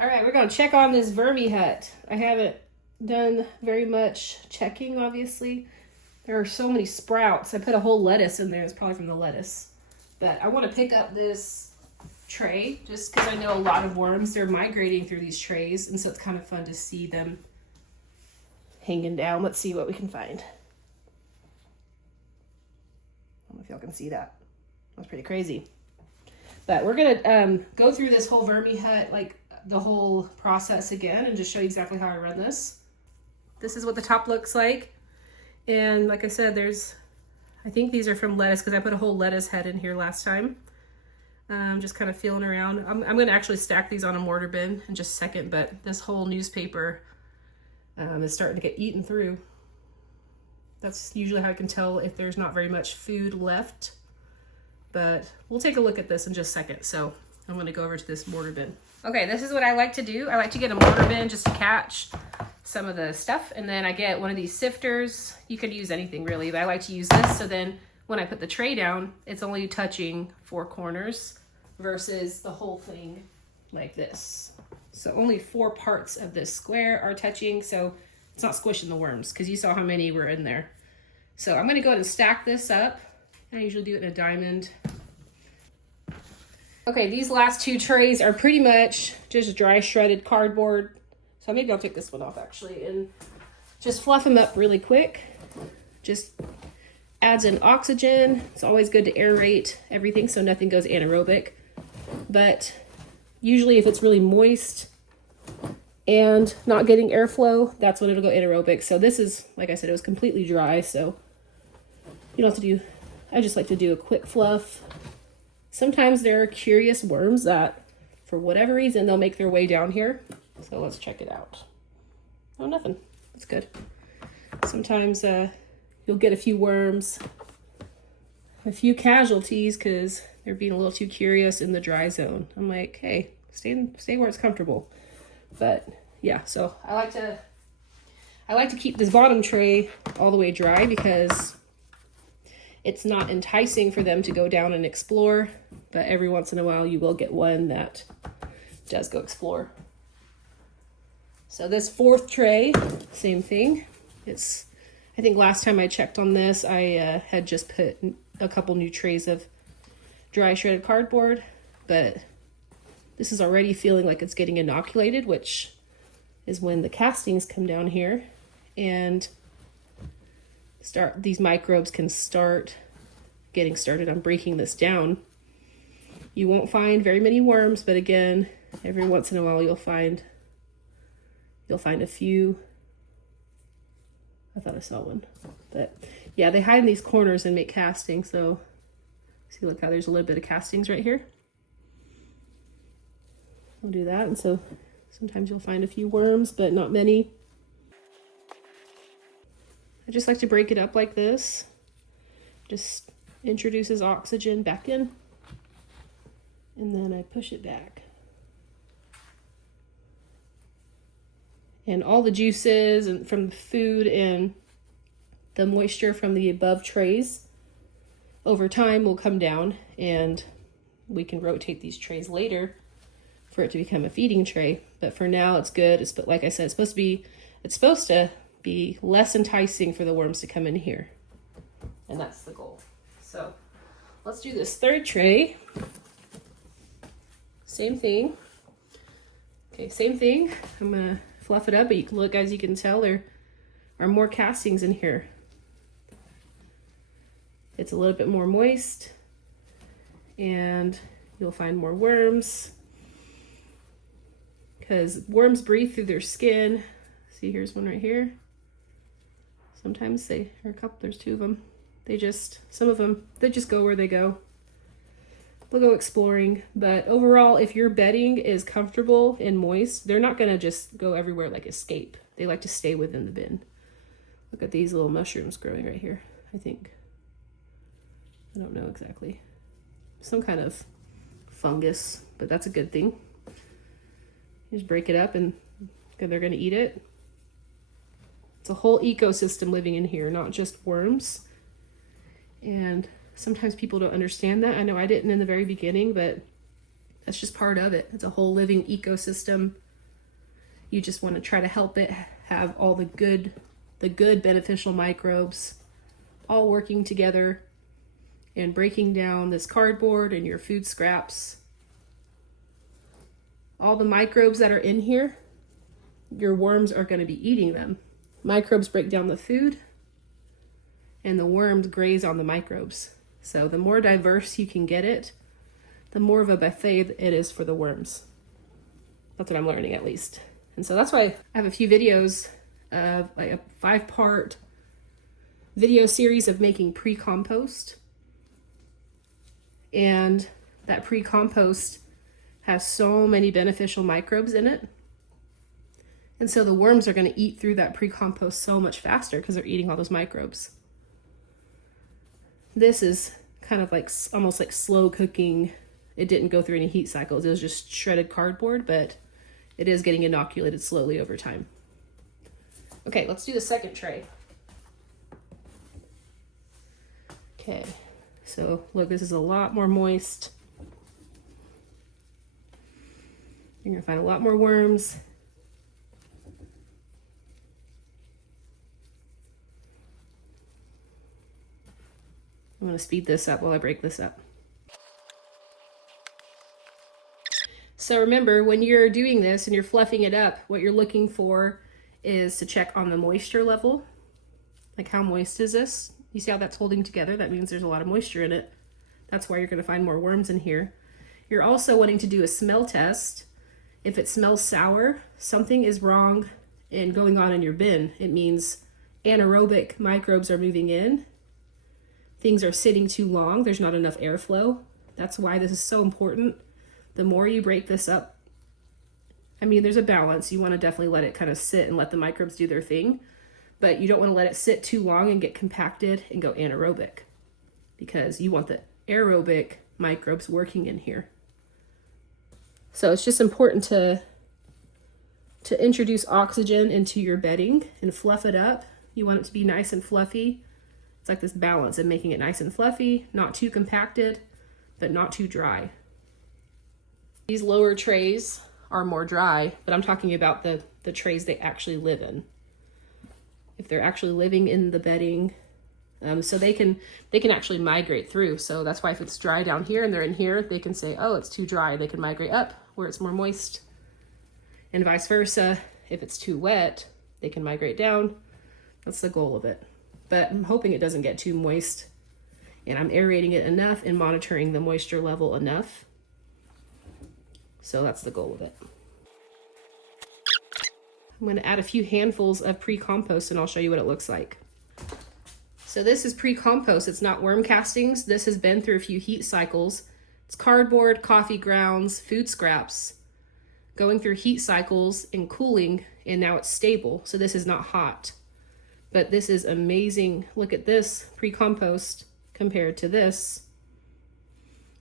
All right, we're gonna check on this VermiHut. I haven't done very much checking, obviously. There are so many sprouts. I put a whole lettuce in there. It's probably from the lettuce. But I want to pick up this tray just because I know a lot of worms, they're migrating through these trays, and so it's kind of fun to see them hanging down. Let's see what we can find. I don't know if y'all can see that. That's pretty crazy. But we're gonna go through this whole VermiHut, like the whole process again, and just show you exactly how I run this. This is what the top looks like. And like I said, I think these are from lettuce because I put a whole lettuce head in here last time. Just kind of feeling around. I'm going to actually stack these on a mortar bin in just a second, but this whole newspaper is starting to get eaten through. That's usually how I can tell if there's not very much food left. But we'll take a look at this in just a second. So I'm going to go over to this mortar bin. Okay, this is what I like to do. I like to get a mortar bin just to catch some of the stuff, and then I get one of these sifters. You could use anything really, but I like to use this, so then when I put the tray down, it's only touching 4 corners versus the whole thing like this. So only 4 parts of this square are touching, so it's not squishing the worms, because you saw how many were in there. So I'm going to go ahead and stack this up. I usually do it in a diamond. Okay, these last 2 trays are pretty much just dry shredded cardboard. So maybe I'll take this one off actually and just fluff them up really quick. Just adds in oxygen. It's always good to aerate everything so nothing goes anaerobic. But usually if it's really moist and not getting airflow, that's when it'll go anaerobic. So this is, like I said, it was completely dry, so you don't have to do, I just like to do a quick fluff. Sometimes there are curious worms that, for whatever reason, they'll make their way down here. So let's check it out. Oh, nothing. That's good. Sometimes you'll get a few worms, a few casualties because they're being a little too curious in the dry zone. I'm like, hey, stay where it's comfortable. But yeah, so I like to keep this bottom tray all the way dry because it's not enticing for them to go down and explore, but every once in a while you will get one that does go explore. So this 4th tray, same thing. I think last time I checked on this, I had just put a couple new trays of dry shredded cardboard, but this is already feeling like it's getting inoculated, which is when the castings come down here and these microbes can start getting started on breaking this down. You won't find very many worms, but again, every once in a while you'll find a few. I thought I saw one, but yeah, they hide in these corners and make castings. So see, look how there's a little bit of castings right here. I'll do that, and so sometimes you'll find a few worms, but not many. I just like to break it up like this. Just introduces oxygen back in, and then I push it back. And all the juices and from the food and the moisture from the above trays over time will come down, and we can rotate these trays later for it to become a feeding tray. But for now it's good. But like I said, it's supposed to be less enticing for the worms to come in here, and that's the goal. So let's do this 3rd tray. Same thing. Okay, same thing. I'm gonna fluff it up, but you can look, as you can tell, there are more castings in here. It's a little bit more moist, and you'll find more worms because worms breathe through their skin. See, here's one right here. Sometimes there's 2 of them. Some of them, they just go where they go. They'll go exploring, but overall, if your bedding is comfortable and moist, they're not gonna just go everywhere like escape. They like to stay within the bin. Look at these little mushrooms growing right here, I think. I don't know exactly. Some kind of fungus, but that's a good thing. You just break it up and they're gonna eat it. It's a whole ecosystem living in here, not just worms. And sometimes people don't understand that. I know I didn't in the very beginning, but that's just part of it. It's a whole living ecosystem You just want to try to help it have all the good beneficial microbes all working together and breaking down this cardboard and your food scraps. All the microbes that are in here, your worms are going to be eating them. Microbes break down the food and the worms graze on the microbes. So the more diverse you can get it, the more of a buffet it is for the worms. That's what I'm learning, at least. And so that's why I have a few videos of like a 5-part video series of making pre-compost. And that pre-compost has so many beneficial microbes in it. And so the worms are going to eat through that pre-compost so much faster because they're eating all those microbes. This is kind of like almost like slow cooking. It didn't go through any heat cycles. It was just shredded cardboard, but it is getting inoculated slowly over time. Okay, let's do the second tray. Okay, so look, this is a lot more moist. You're gonna find a lot more worms. I'm gonna speed this up while I break this up. So remember, when you're doing this and you're fluffing it up, what you're looking for is to check on the moisture level. Like, how moist is this? You see how that's holding together? That means there's a lot of moisture in it. That's why you're gonna find more worms in here. You're also wanting to do a smell test. If it smells sour, something is wrong and going on in your bin. It means anaerobic microbes are moving in. Things are sitting too long. There's not enough airflow. That's why this is so important. The more you break this up, I mean, there's a balance. You want to definitely let it kind of sit and let the microbes do their thing, but you don't want to let it sit too long and get compacted and go anaerobic, because you want the aerobic microbes working in here. So it's just important to introduce oxygen into your bedding and fluff it up. You want it to be nice and fluffy. It's like this balance of making it nice and fluffy, not too compacted, but not too dry. These lower trays are more dry, but I'm talking about the trays they actually live in. If they're actually living in the bedding, so they can actually migrate through. So that's why if it's dry down here and they're in here, they can say, oh, it's too dry. They can migrate up where it's more moist, and vice versa. If it's too wet, they can migrate down. That's the goal of it. But I'm hoping it doesn't get too moist, and I'm aerating it enough and monitoring the moisture level enough. So that's the goal of it. I'm going to add a few handfuls of pre-compost and I'll show you what it looks like. So this is pre-compost. It's not worm castings. This has been through a few heat cycles. It's cardboard, coffee grounds, food scraps, going through heat cycles and cooling, and now it's stable. So this is not hot, but this is amazing. Look at this pre-compost compared to this.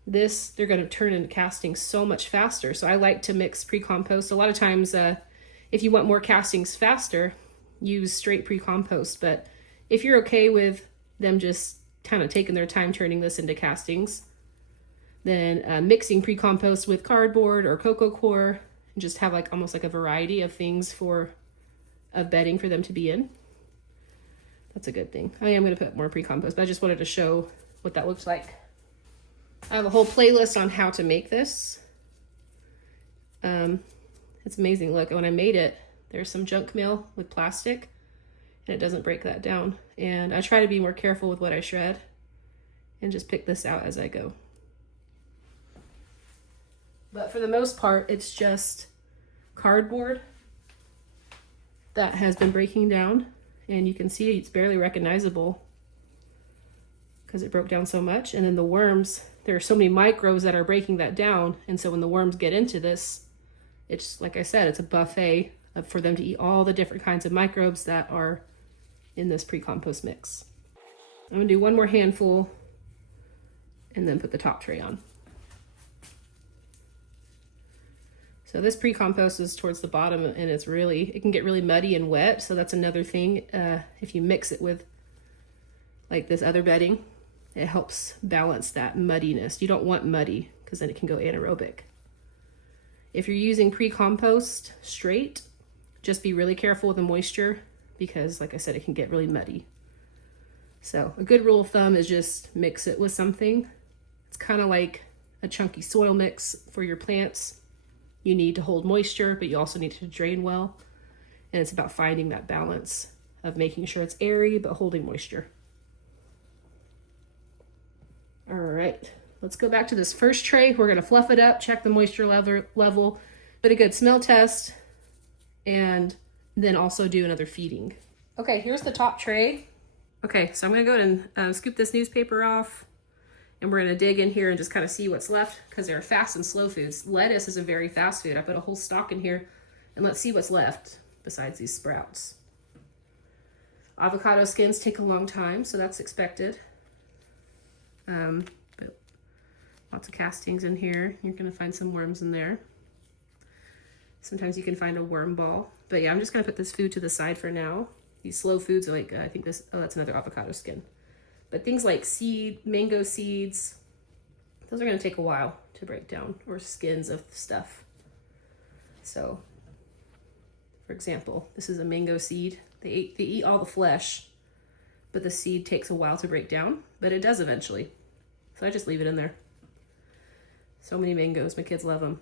This, they're going to turn into castings so much faster. So I like to mix pre-compost. A lot of times, if you want more castings faster, use straight pre-compost. But if you're okay with them just kind of taking their time turning this into castings, then mixing pre-compost with cardboard or cocoa coir, and just have like almost like a variety of things of bedding for them to be in. That's a good thing. I am going to put more pre-compost, but I just wanted to show what that looks like. I have a whole playlist on how to make this. It's amazing. Look, when I made it, there's some junk mail with plastic, and it doesn't break that down. And I try to be more careful with what I shred and just pick this out as I go. But for the most part, it's just cardboard that has been breaking down, and you can see it's barely recognizable because it broke down so much. And then the worms, there are so many microbes that are breaking that down, and so when the worms get into this, it's like I said, it's a buffet for them to eat all the different kinds of microbes that are in this pre-compost mix. I'm gonna do one more handful and then put the top tray on. So this pre-compost is towards the bottom, and it can get really muddy and wet. So that's another thing. If you mix it with like this other bedding, it helps balance that muddiness. You don't want muddy because then it can go anaerobic. If you're using pre-compost straight, Just be really careful with the moisture because, like I said, it can get really muddy. So a good rule of thumb is just mix it with something. It's kind of like a chunky soil mix for your plants. You need to hold moisture, but you also need to drain well. And it's about finding that balance of making sure it's airy, but holding moisture. All right, let's go back to this first tray. We're gonna fluff it up, check the moisture level, put a good smell test, and then also do another feeding. Okay, here's the top tray. Okay, so I'm gonna go ahead and scoop this newspaper off, and we're gonna dig in here and just kind of see what's left, because there are fast and slow foods. Lettuce is a very fast food. I put a whole stalk in here, and let's see what's left besides these sprouts. Avocado skins take a long time, so that's expected. But lots of castings in here. You're gonna find some worms in there. Sometimes you can find a worm ball. But yeah, I'm just gonna put this food to the side for now. These slow foods are like, I think this, oh, that's another avocado skin. But things like mango seeds, those are gonna take a while to break down, or skins of stuff. So, for example, this is a mango seed. They eat all the flesh, but the seed takes a while to break down, but it does eventually. So I just leave it in there. So many mangoes, my kids love them.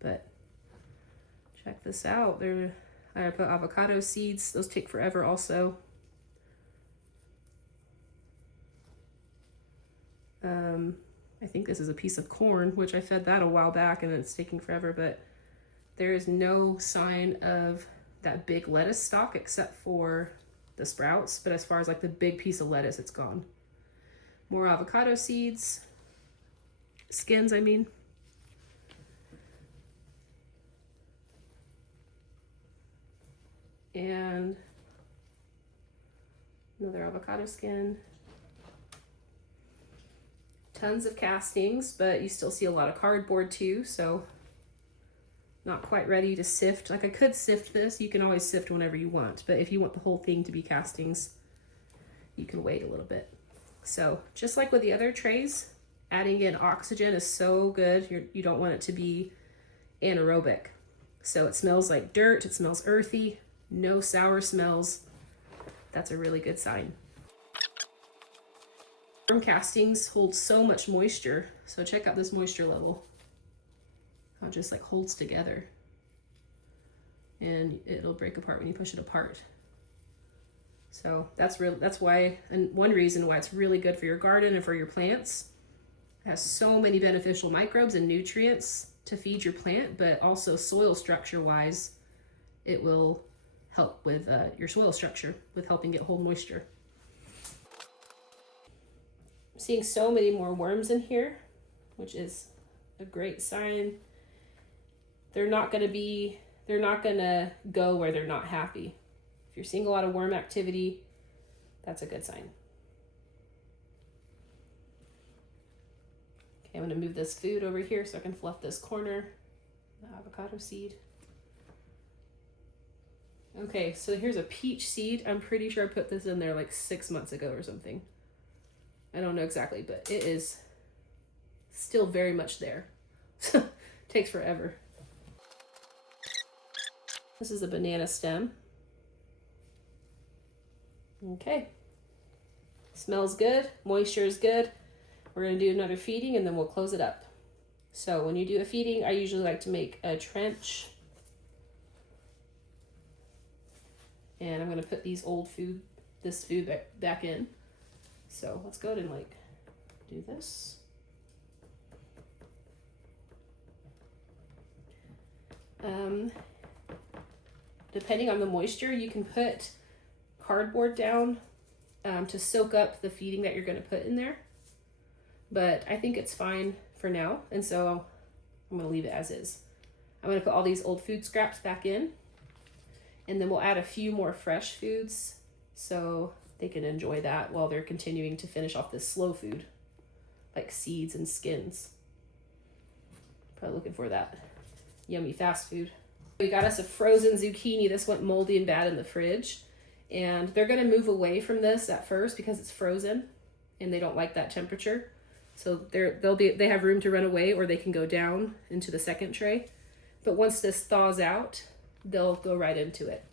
But check this out. I put avocado seeds. Those take forever also. I think this is a piece of corn, which I fed that a while back and it's taking forever, but there is no sign of that big lettuce stalk except for the sprouts. But as far as like the big piece of lettuce, it's gone. More avocado seeds, skins, I mean. And another avocado skin. Tons of castings, but you still see a lot of cardboard too, so not quite ready to sift. Like I could sift this, you can always sift whenever you want, but if you want the whole thing to be castings, you can wait a little bit. So just like with the other trays, adding in oxygen is so good. You don't want it to be anaerobic. So it smells like dirt, it smells earthy, no sour smells. That's a really good sign. Worm castings hold so much moisture, so check out this moisture level. How it just like holds together. And it'll break apart when you push it apart. So that's why, and one reason why it's really good for your garden and for your plants. It has so many beneficial microbes and nutrients to feed your plant, but also soil structure wise, it will help with your soil structure, with helping it hold moisture. I'm seeing so many more worms in here, which is a great sign. They're not gonna go where they're not happy. If you're seeing a lot of worm activity, that's a good sign. Okay, I'm gonna move this food over here so I can fluff this corner, the avocado seed. Okay, so here's a peach seed. I'm pretty sure I put this in there like 6 months ago or something. I don't know exactly, but it is still very much there. Takes forever. This is a banana stem. Okay. Smells good, moisture is good. We're gonna do another feeding and then we'll close it up. So when you do a feeding, I usually like to make a trench. And I'm gonna put this food back in. So let's go ahead and like do this. Depending on the moisture, you can put cardboard down to soak up the feeding that you're gonna put in there. But I think it's fine for now. And so I'm gonna leave it as is. I'm gonna put all these old food scraps back in, and then we'll add a few more fresh foods so they can enjoy that while they're continuing to finish off this slow food, like seeds and skins. Probably looking for that yummy fast food. We got us a frozen zucchini. This went moldy and bad in the fridge. And they're gonna move away from this at first because it's frozen and they don't like that temperature. So they have room to run away, or they can go down into the second tray. But once this thaws out, they'll go right into it.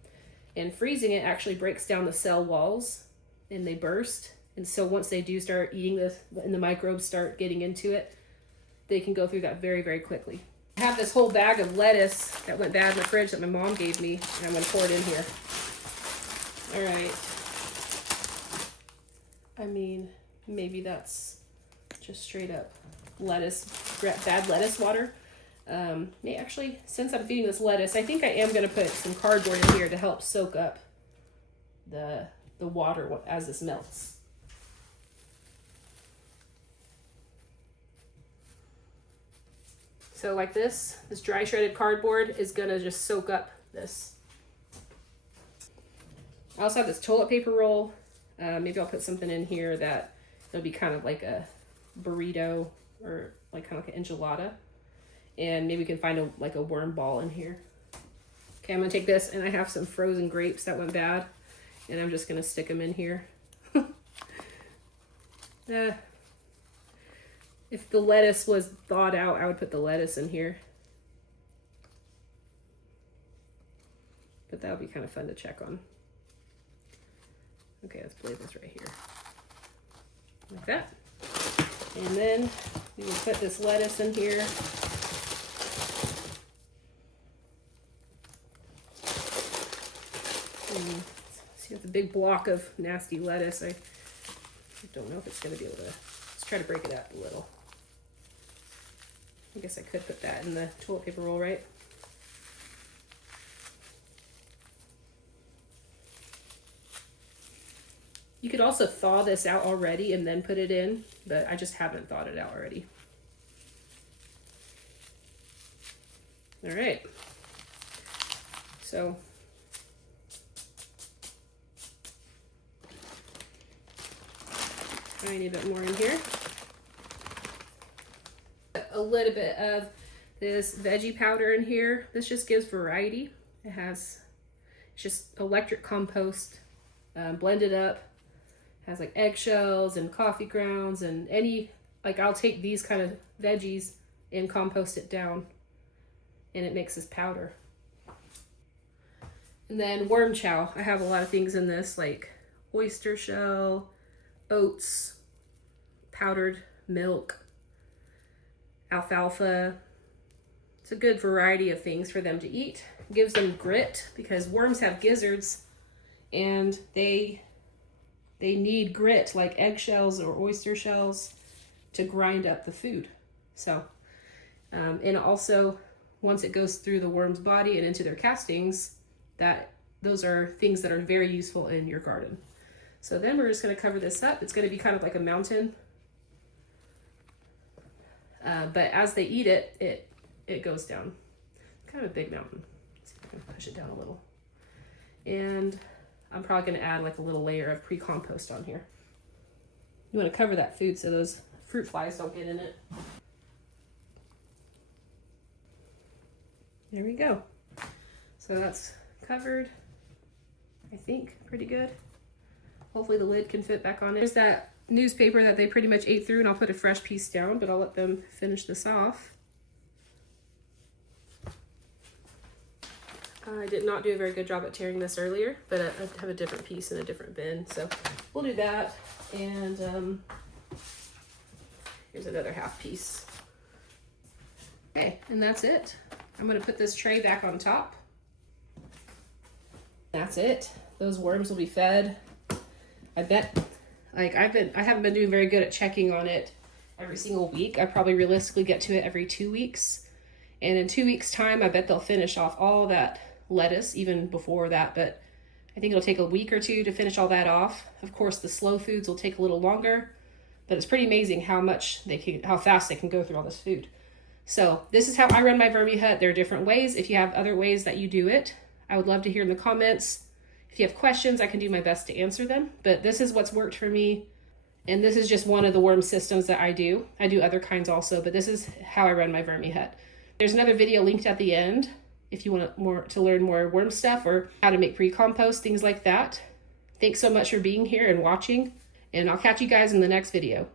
And freezing it actually breaks down the cell walls and they burst. And so once they do start eating this and the microbes start getting into it, they can go through that very, very quickly. I have this whole bag of lettuce that went bad in the fridge that my mom gave me, and I'm gonna pour it in here. All right. I mean, maybe that's just straight up lettuce, bad lettuce water. Actually, since I'm feeding this lettuce, I think I am gonna put some cardboard in here to help soak up the water as this melts. So like this dry shredded cardboard is gonna just soak up this. I also have this toilet paper roll. Maybe I'll put something in here that it'll be kind of like a burrito or like kind of like an enchilada. And maybe we can find like a worm ball in here. Okay, I'm gonna take this, and I have some frozen grapes that went bad, and I'm just gonna stick them in here. If the lettuce was thawed out, I would put the lettuce in here. But that would be kind of fun to check on. Okay, let's play this right here. Like that. And then we will put this lettuce in here. See, it's a big block of nasty lettuce. I don't know if it's going to be able to. Let's try to break it up a little. I guess I could put that in the toilet paper roll, right? You could also thaw this out already and then put it in, but I just haven't thawed it out already. All right. So tiny bit more in here. A little bit of this veggie powder in here. This just gives variety. It's just electric compost, blended up. Has like eggshells and coffee grounds and I'll take these kind of veggies and compost it down, and it makes this powder. And then worm chow. I have a lot of things in this, like oyster shell, oats, powdered milk, alfalfa. It's a good variety of things for them to eat. It gives them grit because worms have gizzards and they need grit like eggshells or oyster shells to grind up the food. So, and also once it goes through the worm's body and into their castings, those are things that are very useful in your garden. So then we're just gonna cover this up. It's gonna be kind of like a mountain. But as they eat it, it goes down. Kind of a big mountain. Let's see if I can push it down a little. And I'm probably gonna add like a little layer of pre-compost on here. You wanna cover that food so those fruit flies don't get in it. There we go. So that's covered, I think, pretty good. Hopefully the lid can fit back on it. There's that newspaper that they pretty much ate through, and I'll put a fresh piece down, but I'll let them finish this off. I did not do a very good job at tearing this earlier, but I have a different piece in a different bin, so we'll do that. And here's another half piece. Okay, and that's it. I'm gonna put this tray back on top. That's it. Those worms will be fed. I bet, like I haven't been doing very good at checking on it every single week. I probably realistically get to it every 2 weeks. And in 2 weeks time, I bet they'll finish off all that lettuce, even before that, but I think it'll take a week or two to finish all that off. Of course, the slow foods will take a little longer, but it's pretty amazing how fast they can go through all this food. So this is how I run my VermiHut. There are different ways. If you have other ways that you do it, I would love to hear in the comments. If you have questions, I can do my best to answer them, but this is what's worked for me. And this is just one of the worm systems that I do. I do other kinds also, but this is how I run my VermiHut. There's another video linked at the end if you want to learn more worm stuff or how to make pre-compost, things like that. Thanks so much for being here and watching, and I'll catch you guys in the next video.